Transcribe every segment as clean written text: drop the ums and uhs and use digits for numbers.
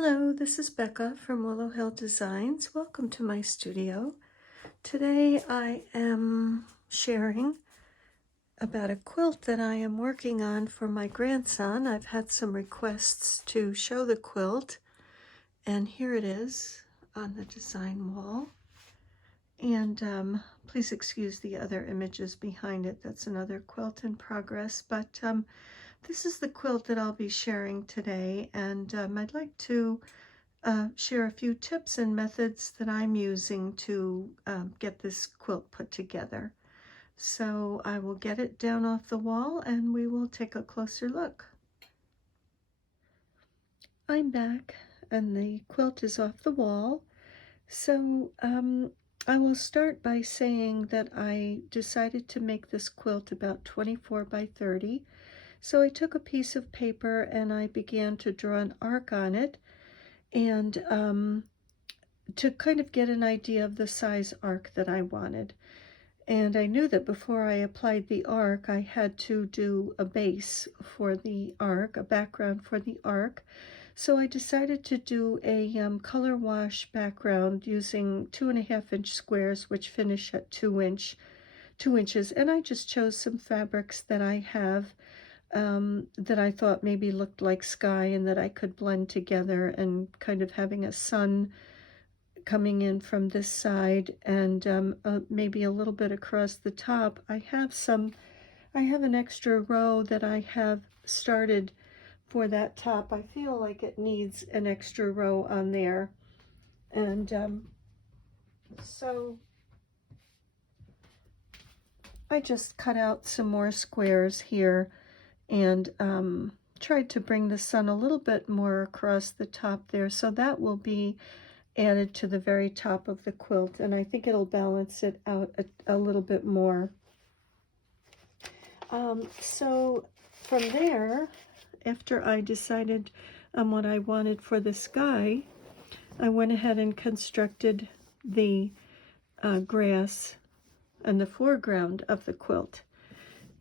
Hello, this is Becca from Willow Hill Designs. Welcome to my studio. Today I am sharing about a quilt that I am working on for my grandson. I've had some requests to show the quilt, and here it is on the design wall. And please excuse the other images behind it. That's another quilt in progress, but this is the quilt that I'll be sharing today, and I'd like to share a few tips and methods that I'm using to get this quilt put together. So I will get it down off the wall and we will take a closer look. I'm back and the quilt is off the wall. So I will start by saying that I decided to make this quilt about 24 by 30. So I took a piece of paper and I began to draw an arc on it, and to kind of get an idea of the size arc that I wanted. And I knew that before I applied the arc, I had to do a base for the arc, a background for the arc. So I decided to do a color wash background using 2.5-inch squares, which finish at 2 inches. And I just chose some fabrics that I have that I thought maybe looked like sky and that I could blend together, and kind of having a sun coming in from this side and maybe a little bit across the top. I have an extra row that I have started for that top. I feel like it needs an extra row on there, and so I just cut out some more squares here and tried to bring the sun a little bit more across the top there, so that will be added to the very top of the quilt, and I think it'll balance it out a little bit more. So from there, after I decided on what I wanted for the sky, I went ahead and constructed the grass and the foreground of the quilt.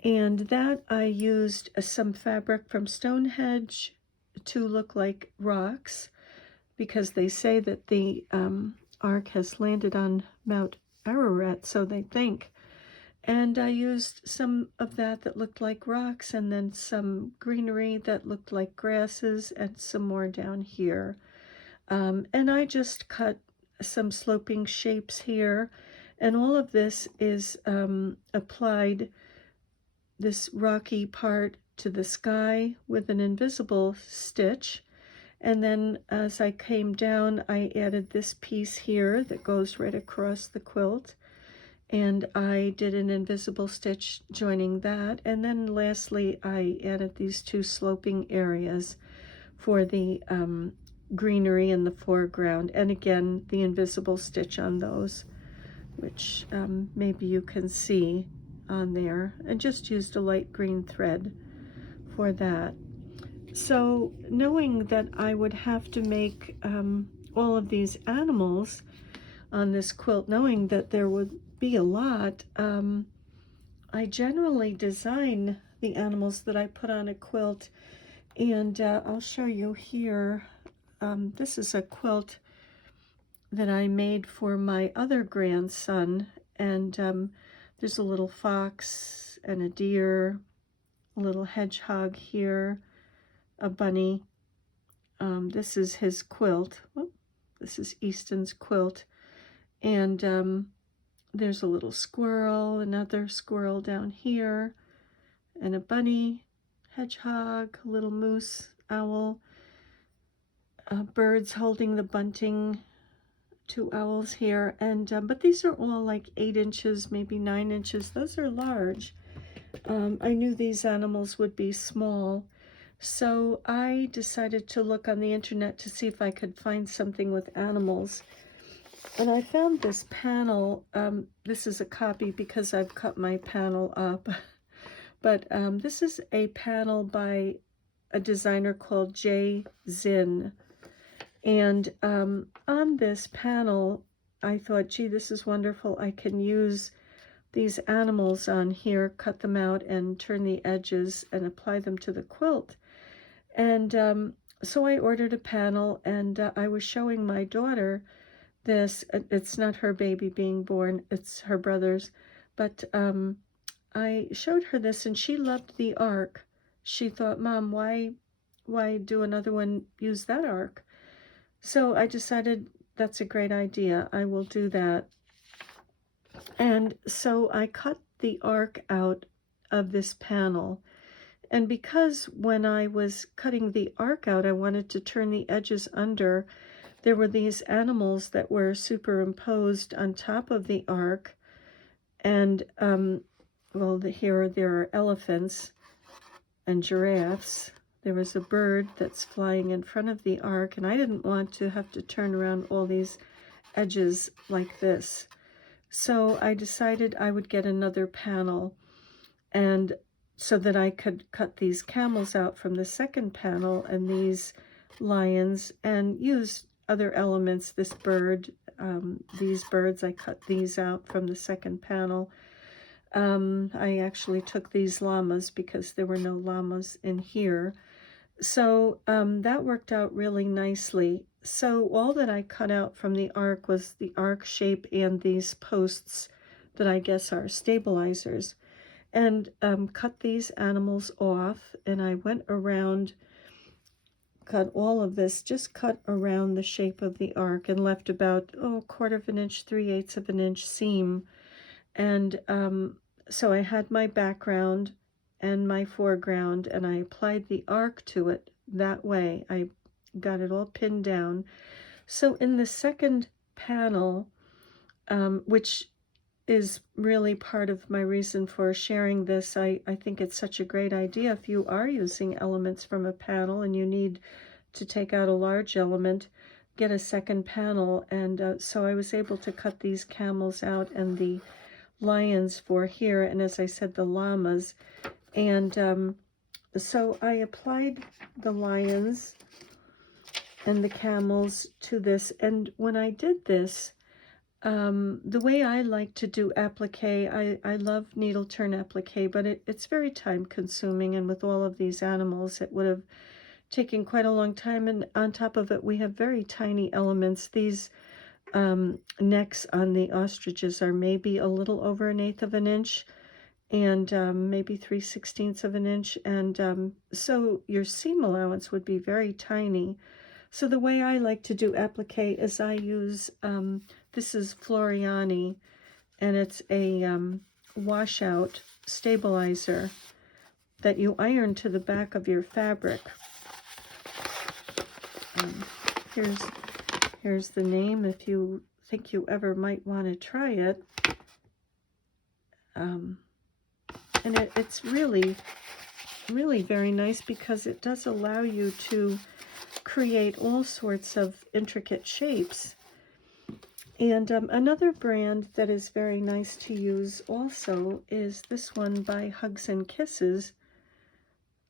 And that I used some fabric from Stonehenge to look like rocks, because they say that the ark has landed on Mount Ararat, so they think. And I used some of that looked like rocks, and then some greenery that looked like grasses, and some more down here. And I just cut some sloping shapes here, and all of this is applied, this rocky part, to the sky with an invisible stitch. And then as I came down, I added this piece here that goes right across the quilt, and I did an invisible stitch joining that. And then lastly, I added these two sloping areas for the greenery in the foreground, and again the invisible stitch on those, which maybe you can see on there. I just used a light green thread for that. So knowing that I would have to make all of these animals on this quilt, knowing that there would be a lot, I generally design the animals that I put on a quilt, and I'll show you here. This is a quilt that I made for my other grandson, and there's a little fox and a deer, a little hedgehog here, a bunny. This is his quilt. Oh, this is Easton's quilt. And there's a little squirrel, another squirrel down here, and a bunny, hedgehog, a little moose, owl, birds holding the bunting, 2 owls here. And but these are all like 8 inches, maybe 9 inches. Those are large. I knew these animals would be small. So I decided to look on the internet to see if I could find something with animals. And I found this panel. This is a copy because I've cut my panel up. But this is a panel by a designer called J. Zinn. And on this panel, I thought, gee, this is wonderful. I can use these animals on here, cut them out and turn the edges and apply them to the quilt. And So I ordered a panel, and I was showing my daughter this. It's not her baby being born, it's her brother's, but I showed her this, and she loved the arc. She thought, Mom, why do another one use that arc? So I decided that's a great idea. I will do that. And so I cut the arc out of this panel. And because when I was cutting the arc out, I wanted to turn the edges under, there were these animals that were superimposed on top of the arc. And, well, here there are elephants and giraffes. There was a bird that's flying in front of the arc, and I didn't want to have to turn around all these edges like this. So I decided I would get another panel, and so that I could cut these camels out from the second panel and these lions, and use other elements. This bird, these birds, I cut these out from the second panel. I actually took these llamas because there were no llamas in here. So that worked out really nicely. So all that I cut out from the arc was the arc shape and these posts that I guess are stabilizers, and cut these animals off. And I went around, cut all of this, just cut around the shape of the arc, and left about, a quarter of an inch, 3/8 of an inch seam. And so I had my background and my foreground, and I applied the arc to it that way. I got it all pinned down. So in the second panel, which is really part of my reason for sharing this, I think it's such a great idea if you are using elements from a panel and you need to take out a large element, get a second panel. And so I was able to cut these camels out and the lions for here, and as I said, the llamas. And so I applied the lions and the camels to this. And when I did this, the way I like to do applique, I love needle turn applique, but it's very time consuming, and with all of these animals it would have taken quite a long time. And on top of it, we have very tiny elements. These necks on the ostriches are maybe a little over 1/8 of an inch, and maybe 3/16 of an inch, and so your seam allowance would be very tiny. So the way I like to do applique is I use, this is Floriani, and it's a washout stabilizer that you iron to the back of your fabric. Here's the name if you think you ever might want to try it. And it's really, really very nice, because it does allow you to create all sorts of intricate shapes. And another brand that is very nice to use also is this one by Hugs and Kisses.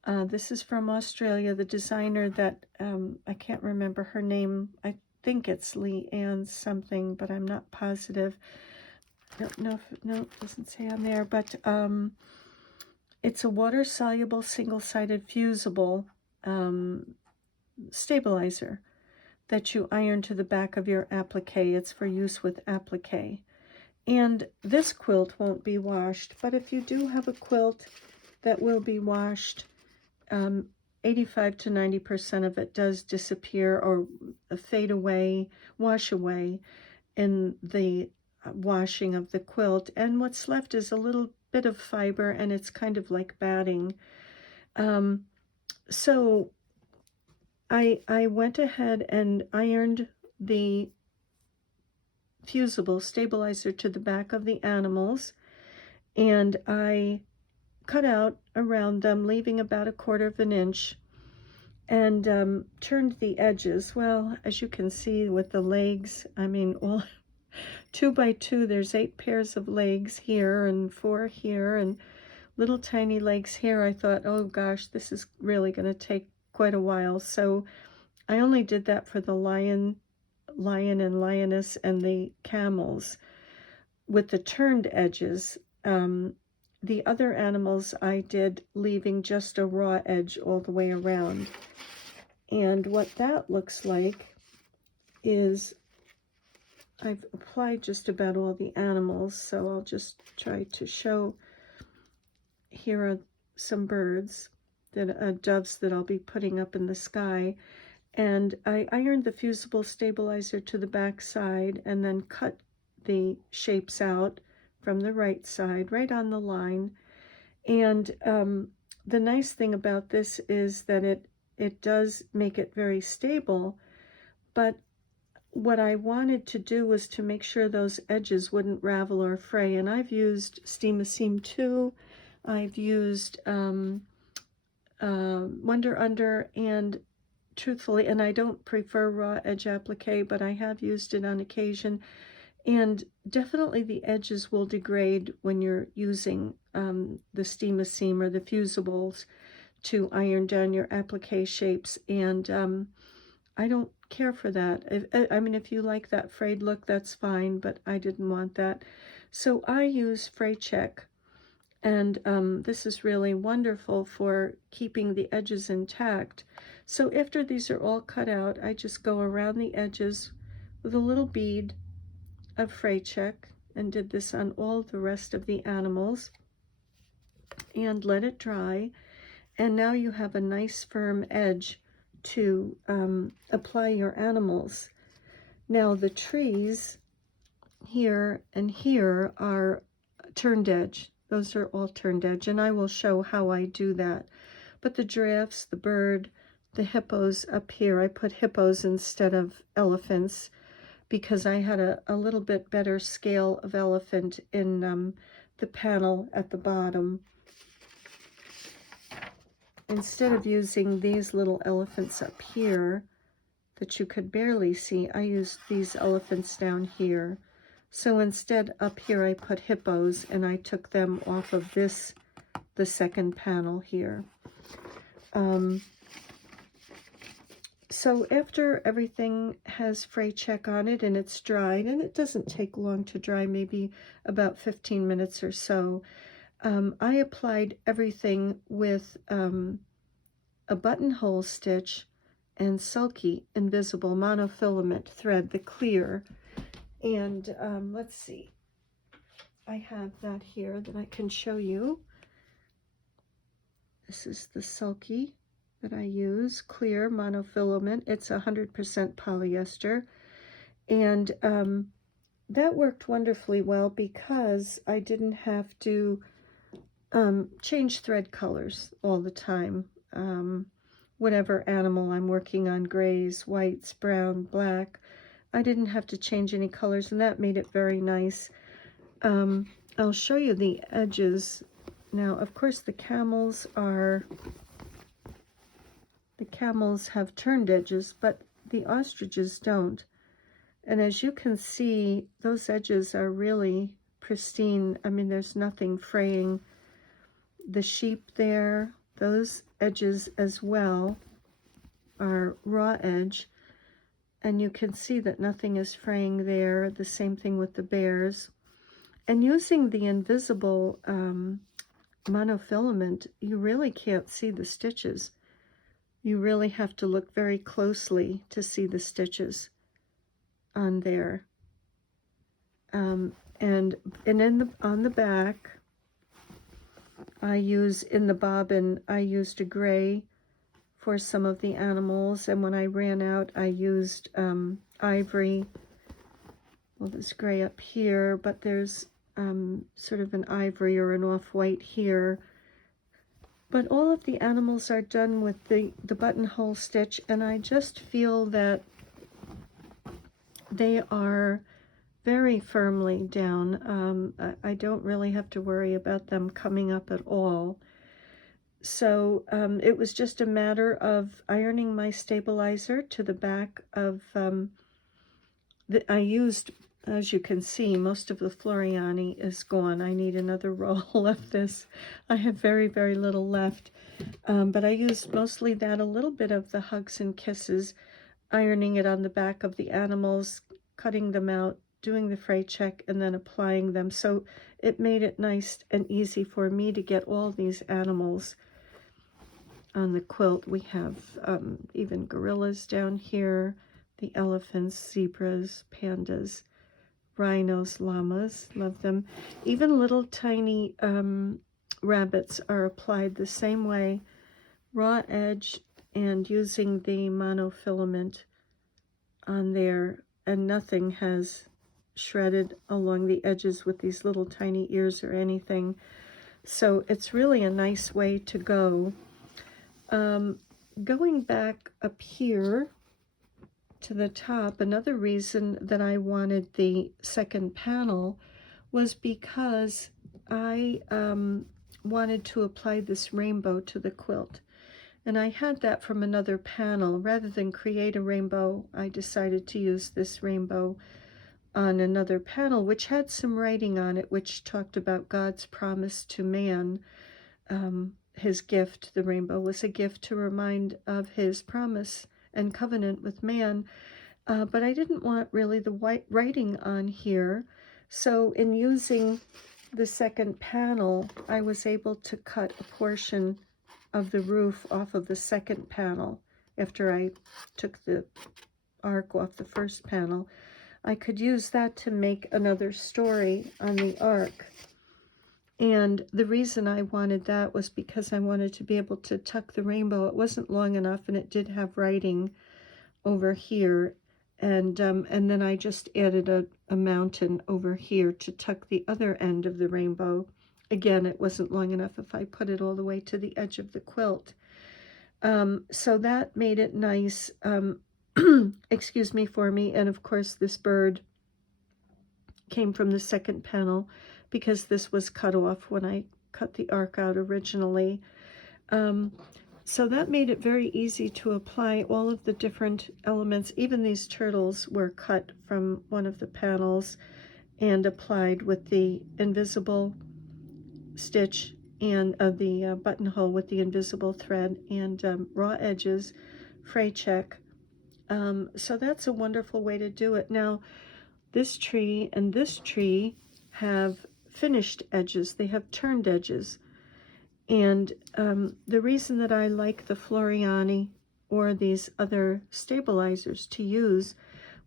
This is from Australia. The designer that, I can't remember her name. I think it's Lee Ann something, but I'm not positive. No, it doesn't say on there. But it's a water-soluble, single-sided, fusible stabilizer that you iron to the back of your applique. It's for use with applique. And this quilt won't be washed, but if you do have a quilt that will be washed, 85 to 90% of it does disappear or fade away, wash away in the washing of the quilt. And what's left is a little bit of fiber, and it's kind of like batting. So I went ahead and ironed the fusible stabilizer to the back of the animals, and I cut out around them, leaving about 1/4 of an inch, and turned the edges. Well, as you can see with the legs, I mean, all 2 by 2, there's 8 pairs of legs here and 4 here and little tiny legs here. I thought, oh gosh, this is really going to take quite a while. So I only did that for the lion and lioness and the camels with the turned edges. The other animals I did leaving just a raw edge all the way around. And what that looks like is I've applied just about all the animals, so I'll just try to show. Here are some birds, that doves that I'll be putting up in the sky. And I ironed the fusible stabilizer to the back side and then cut the shapes out from the right side, right on the line. And the nice thing about this is that it does make it very stable, but what I wanted to do was to make sure those edges wouldn't ravel or fray. And I've used Steam a Seam 2, I've used Wonder Under, and truthfully, and I don't prefer raw edge applique, but I have used it on occasion. And definitely the edges will degrade when you're using the Steam a Seam or the fusibles to iron down your applique shapes. And I don't care for that. I mean, if you like that frayed look, that's fine, but I didn't want that. So I use Fray Check, and this is really wonderful for keeping the edges intact. So after these are all cut out, I just go around the edges with a little bead of Fray Check, and did this on all the rest of the animals, and let it dry. And now you have a nice firm edge to apply your animals. Now the trees here and here are turned edge. Those are all turned edge, and I will show how I do that. But the giraffes, the bird, the hippos up here, I put hippos instead of elephants because I had a little bit better scale of elephant in the panel at the bottom. Instead of using these little elephants up here that you could barely see, I used these elephants down here. So instead up here I put hippos, and I took them off of this, the second panel here. So after everything has Fray Check on it and it's dried, and it doesn't take long to dry, maybe about 15 minutes or so, I applied everything with a buttonhole stitch and sulky invisible monofilament thread, the clear. And let's see, I have that here that I can show you. This is the sulky that I use, clear monofilament. It's 100% polyester. And that worked wonderfully well because I didn't have to change thread colors all the time. Whatever animal I'm working on, grays, whites, brown, black, I didn't have to change any colors, and that made it very nice. I'll show you the edges. Now, of course, the camels have turned edges, but the ostriches don't. And as you can see, those edges are really pristine. I mean, there's nothing fraying. The sheep there, those edges as well are raw edge, and you can see that nothing is fraying there. The same thing with the bears. And using the invisible monofilament, you really can't see the stitches. You really have to look very closely to see the stitches on there. And on the back, in the bobbin, I used a gray for some of the animals, and when I ran out, I used ivory. Well, there's gray up here, but there's sort of an ivory or an off-white here. But all of the animals are done with the buttonhole stitch, and I just feel that they are very firmly down. I don't really have to worry about them coming up at all. So it was just a matter of ironing my stabilizer to the back of, I used, as you can see, most of the Floriani is gone. I need another roll of this. I have very, very little left. But I used mostly that, a little bit of the Hugs and Kisses, ironing it on the back of the animals, cutting them out, doing the Fray Check, and then applying them. So it made it nice and easy for me to get all these animals on the quilt. We have even gorillas down here, the elephants, zebras, pandas, rhinos, llamas, love them. Even little tiny rabbits are applied the same way, raw edge and using the monofilament on there, and nothing has shredded along the edges with these little tiny ears or anything. So it's really a nice way to go. Going back up here to the top, another reason that I wanted the second panel was because I wanted to apply this rainbow to the quilt. And I had that from another panel. Rather than create a rainbow, I decided to use this rainbow on another panel, which had some writing on it, which talked about God's promise to man. His gift, the rainbow, was a gift to remind of his promise and covenant with man. But I didn't want really the white writing on here. So in using the second panel, I was able to cut a portion of the roof off of the second panel after I took the arc off the first panel. I could use that to make another story on the arc. And the reason I wanted that was because I wanted to be able to tuck the rainbow. It wasn't long enough, and it did have writing over here. And then I just added a mountain over here to tuck the other end of the rainbow. Again, it wasn't long enough if I put it all the way to the edge of the quilt. So that made it nice, excuse me, for me. And of course, this bird came from the second panel because this was cut off when I cut the arc out originally. So that made it very easy to apply all of the different elements. Even these turtles were cut from one of the panels and applied with the invisible stitch and the buttonhole with the invisible thread and raw edges, fray check. So that's a wonderful way to do it. Now, this tree and this tree have finished edges. They have turned edges. And the reason that I like the Floriani or these other stabilizers to use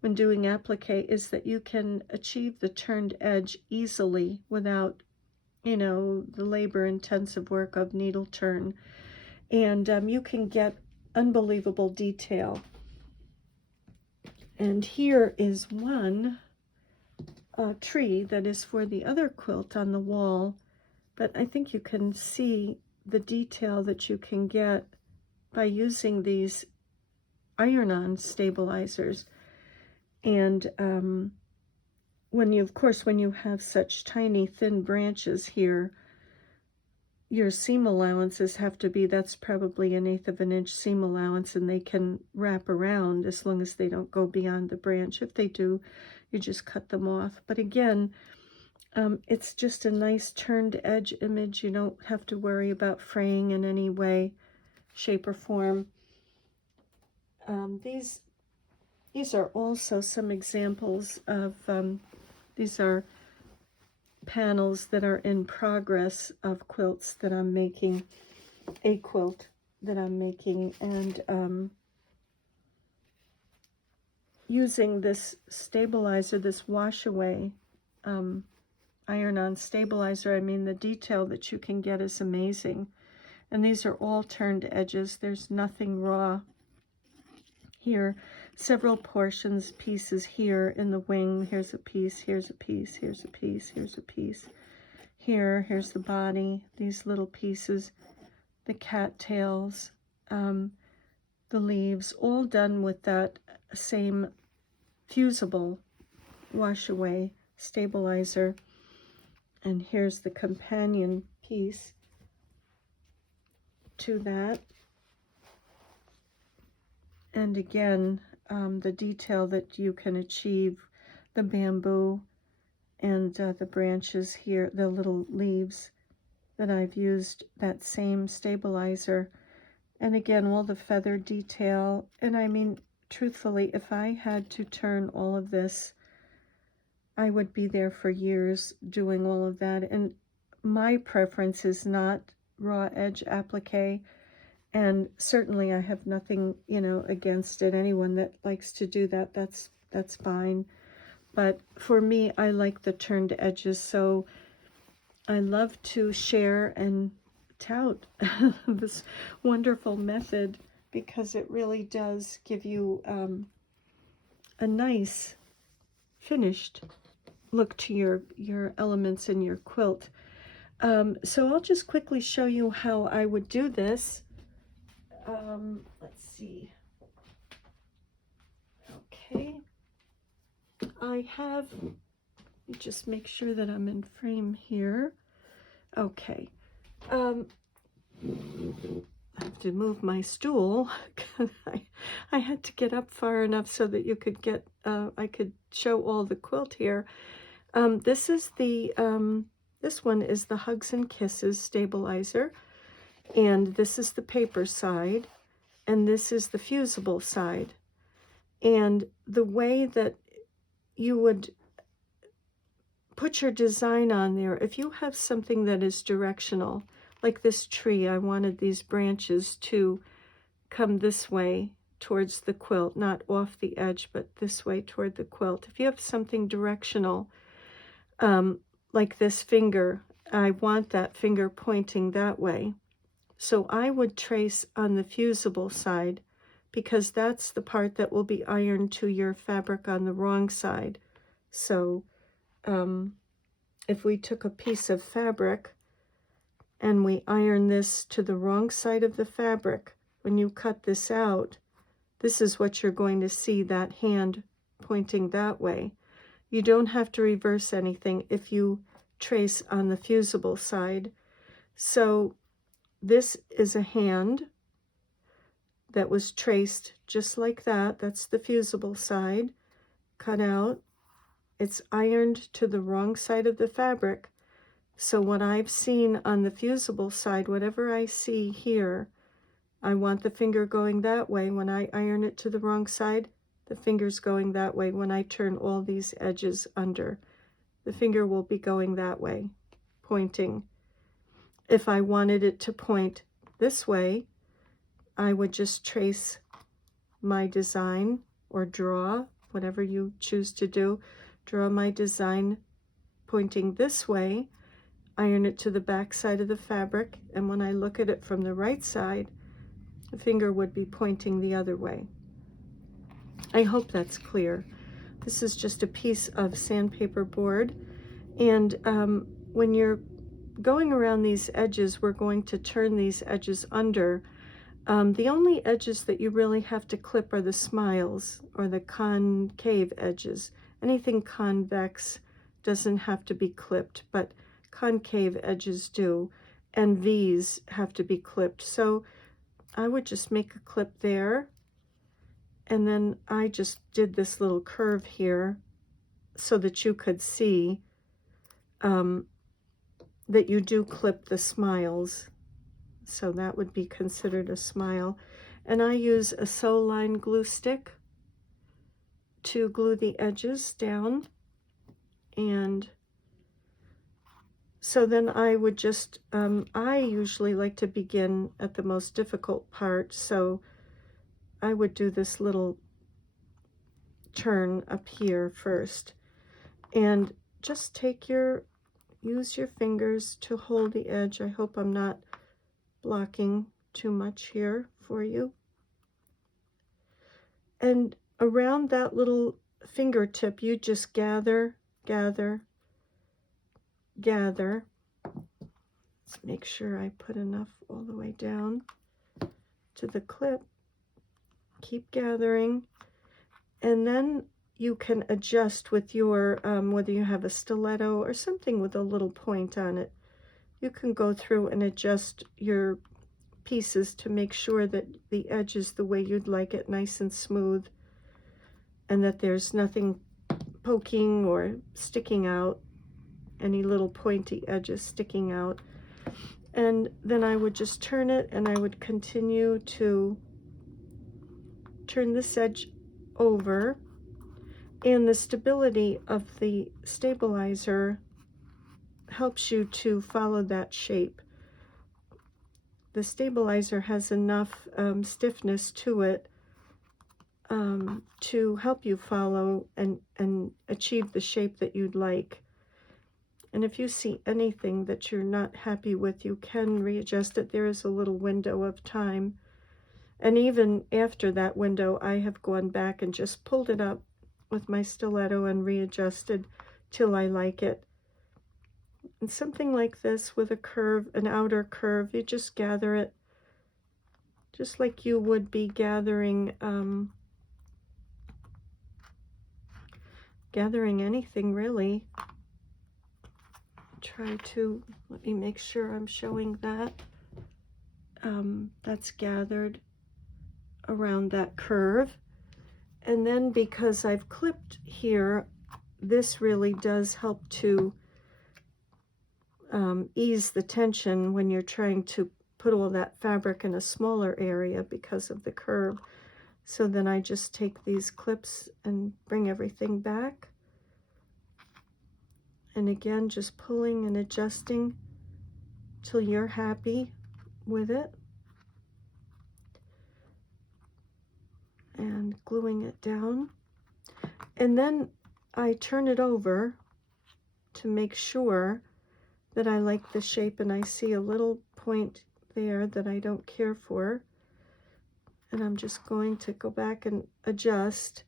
when doing applique is that you can achieve the turned edge easily without, you know, the labor-intensive work of needle turn. And you can get unbelievable detail. And here is one tree that is for the other quilt on the wall, but I think you can see the detail that you can get by using these iron-on stabilizers. And when you have such tiny thin branches here, your seam allowances have to be, that's probably 1/8 of an inch seam allowance, and they can wrap around as long as they don't go beyond the branch. If they do, you just cut them off. But again, it's just a nice turned edge image. You don't have to worry about fraying in any way, shape, or form. These are also some examples of, these are panels that are in progress of quilts that I'm making, a quilt that I'm making, and using this stabilizer, this wash away iron-on stabilizer. I mean, the detail that you can get is amazing. And these are all turned edges. There's nothing raw here. Several portions, pieces here in the wing. Here's a piece, here's a piece, here's a piece, here's a piece. Here's the body, these little pieces, the cattails, the leaves, all done with that same fusible wash away stabilizer. And here's the companion piece to that. And again, the detail that you can achieve, the bamboo and the branches here, the little leaves that I've used that same stabilizer. And again, all the feather detail. And I mean, truthfully, if I had to turn all of this, I would be there for years doing all of that. And my preference is not raw edge applique. And certainly I have nothing, you know, against it. Anyone that likes to do that, that's fine. But for me, I like the turned edges, so I love to share and tout this wonderful method because it really does give you a nice finished look to your elements in your quilt. So I'll just quickly show you how I would do this. Let's see. Okay. I have, let me just make sure that I'm in frame here. Okay. I have to move my stool. I had to get up far enough so that you could get, I could show all the quilt here. This is the, this one is the Hugs and Kisses stabilizer, and this is the paper side, and this is the fusible side. And the way that you would put your design on there, if you have something that is directional, like this tree, I wanted these branches to come this way towards the quilt, not off the edge, but this way toward the quilt. If you have something directional, like this finger, I want that finger pointing that way. So I would trace on the fusible side, because that's the part that will be ironed to your fabric on the wrong side. So if we took a piece of fabric and we iron this to the wrong side of the fabric, when you cut this out, this is what you're going to see, that hand pointing that way. You don't have to reverse anything if you trace on the fusible side. So this is a hand that was traced just like that. That's the fusible side, cut out. It's ironed to the wrong side of the fabric. So what I've seen on the fusible side, whatever I see here, I want the finger going that way. When I iron it to the wrong side, the finger's going that way. When I turn all these edges under, the finger will be going that way, pointing. If I wanted it to point this way, I would just trace my design or draw, whatever you choose to do, draw my design pointing this way, iron it to the back side of the fabric, and when I look at it from the right side, the finger would be pointing the other way. I hope that's clear. This is just a piece of sandpaper board, and when you're going around these edges, we're going to turn these edges under. The only edges that you really have to clip are the smiles or the concave edges. Anything convex doesn't have to be clipped, but concave edges do, and V's have to be clipped. So I would just make a clip there, and then I just did this little curve here so that you could see that you do clip the smiles. So that would be considered a smile. And I use a sew line glue stick to glue the edges down. And so then I would just, I usually like to begin at the most difficult part. So I would do this little turn up here first. And just use your fingers to hold the edge. I hope I'm not blocking too much here for you. And around that little fingertip, you just gather. Let's make sure I put enough all the way down to the clip. Keep gathering, and then you can adjust with your, whether you have a stiletto or something with a little point on it. You can go through and adjust your pieces to make sure that the edge is the way you'd like it, nice and smooth, and that there's nothing poking or sticking out, any little pointy edges sticking out. And then I would just turn it, and I would continue to turn this edge over, and the stability of the stabilizer helps you to follow that shape. the stabilizer has enough stiffness to it to help you follow and achieve the shape that you'd like. And if you see anything that you're not happy with, you can readjust it. There is a little window of time. And even after that window, I have gone back and just pulled it up with my stiletto and readjusted till I like it. And something like this with a curve, an outer curve, you just gather it just like you would be gathering anything really. Try to, let me make sure I'm showing that. That's gathered around that curve. And then because I've clipped here, this really does help to ease the tension when you're trying to put all that fabric in a smaller area because of the curve. So then I just take these clips and bring everything back. And again, just pulling and adjusting till you're happy with it. And gluing it down. And then I turn it over to make sure that I like the shape, and I see a little point there that I don't care for. And I'm just going to go back and adjust.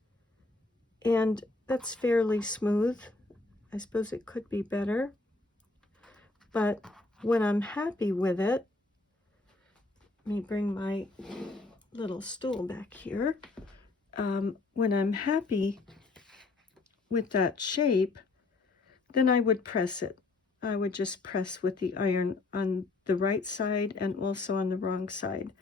And that's fairly smooth. I suppose it could be better. But when I'm happy with it, let me bring my little stool back here. When I'm happy with that shape, then I would press it. I would just press with the iron on the right side and also on the wrong side.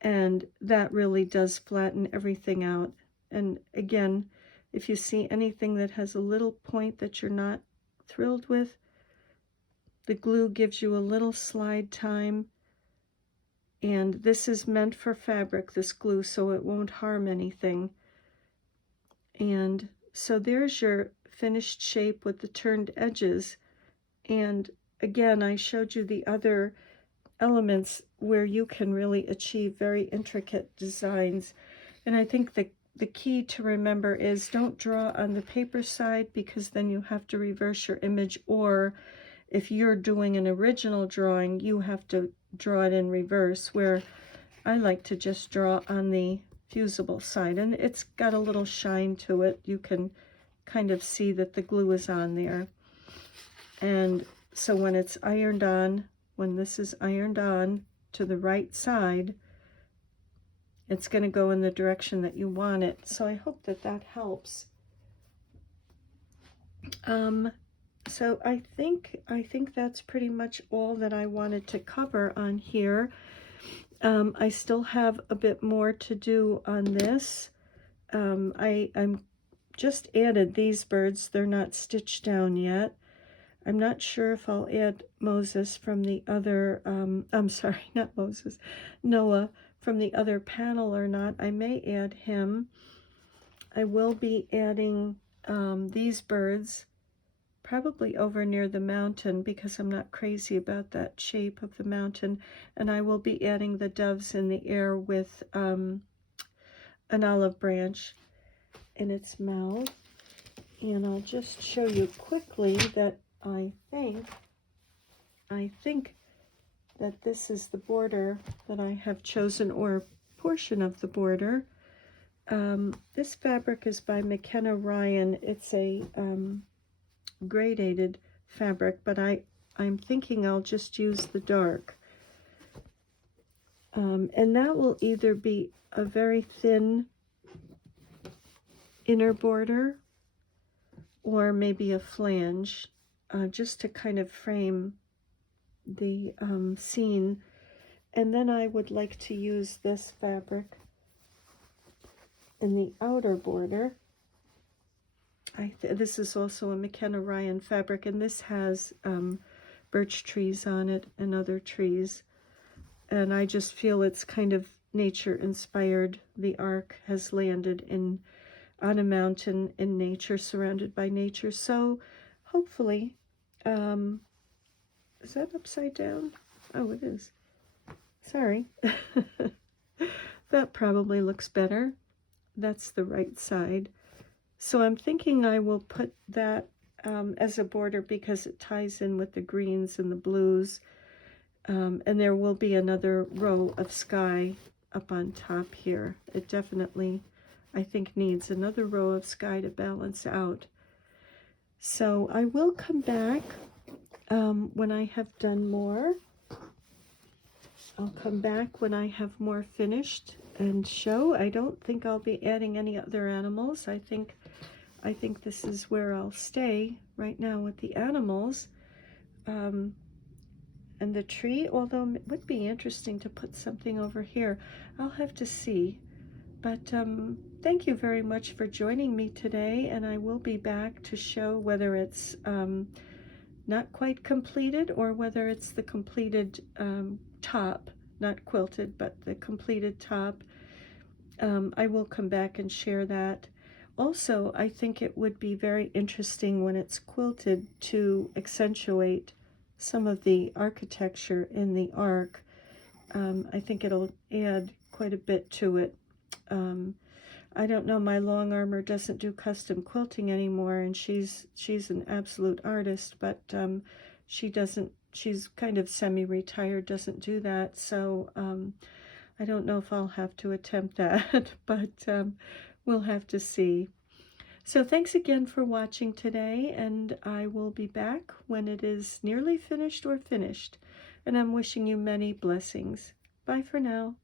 And that really does flatten everything out. And again, if you see anything that has a little point that you're not thrilled with, the glue gives you a little slide time. And this is meant for fabric, this glue, so it won't harm anything. And so there's your finished shape with the turned edges. And again, I showed you the other elements where you can really achieve very intricate designs. And I think the key to remember is don't draw on the paper side, because then you have to reverse your image, or if you're doing an original drawing, you have to draw it in reverse, where I like to just draw on the fusible side, and it's got a little shine to it. You can kind of see that the glue is on there. And so when it's ironed on, when this is ironed on to the right side, it's going to go in the direction that you want it. So I hope that that helps. So I think that's pretty much all that I wanted to cover on here. I still have a bit more to do on this. I'm just added these birds. They're not stitched down yet. I'm not sure if I'll add Moses from the other, I'm sorry, not Moses, Noah from the other panel or not. I may add him. I will be adding these birds probably over near the mountain, because I'm not crazy about that shape of the mountain. And I will be adding the doves in the air with an olive branch in its mouth. And I'll just show you quickly that I think that this is the border that I have chosen, or a portion of the border. This fabric is by McKenna Ryan. It's a gradated fabric, but I'm thinking I'll just use the dark. And that will either be a very thin inner border, or maybe a flange, just to kind of frame the scene. And then I would like to use this fabric in the outer border. This is also a McKenna Ryan fabric, and this has birch trees on it and other trees. And I just feel it's kind of nature inspired. The ark has landed on a mountain in nature, surrounded by nature. So hopefully, is that upside down? Oh, it is. Sorry. That probably looks better. That's the right side. So I'm thinking I will put that as a border because it ties in with the greens and the blues. And there will be another row of sky up on top here. It definitely, I think, needs another row of sky to balance out. So I will come back when I have done more. I'll come back when I have more finished and show. I don't think I'll be adding any other animals. I think this is where I'll stay right now with the animals. And the tree, although it would be interesting to put something over here. I'll have to see. But thank you very much for joining me today, and I will be back to show whether it's not quite completed or whether it's the completed top, not quilted, but the completed top. I will come back and share that. Also, I think it would be very interesting when it's quilted to accentuate some of the architecture in the arc. I think it'll add quite a bit to it. I don't know, my long armor doesn't do custom quilting anymore, and she's an absolute artist, but she's kind of semi-retired, doesn't do that, so I don't know if I'll have to attempt that, but we'll have to see. So thanks again for watching today, and I will be back when it is nearly finished or finished, and I'm wishing you many blessings. Bye for now.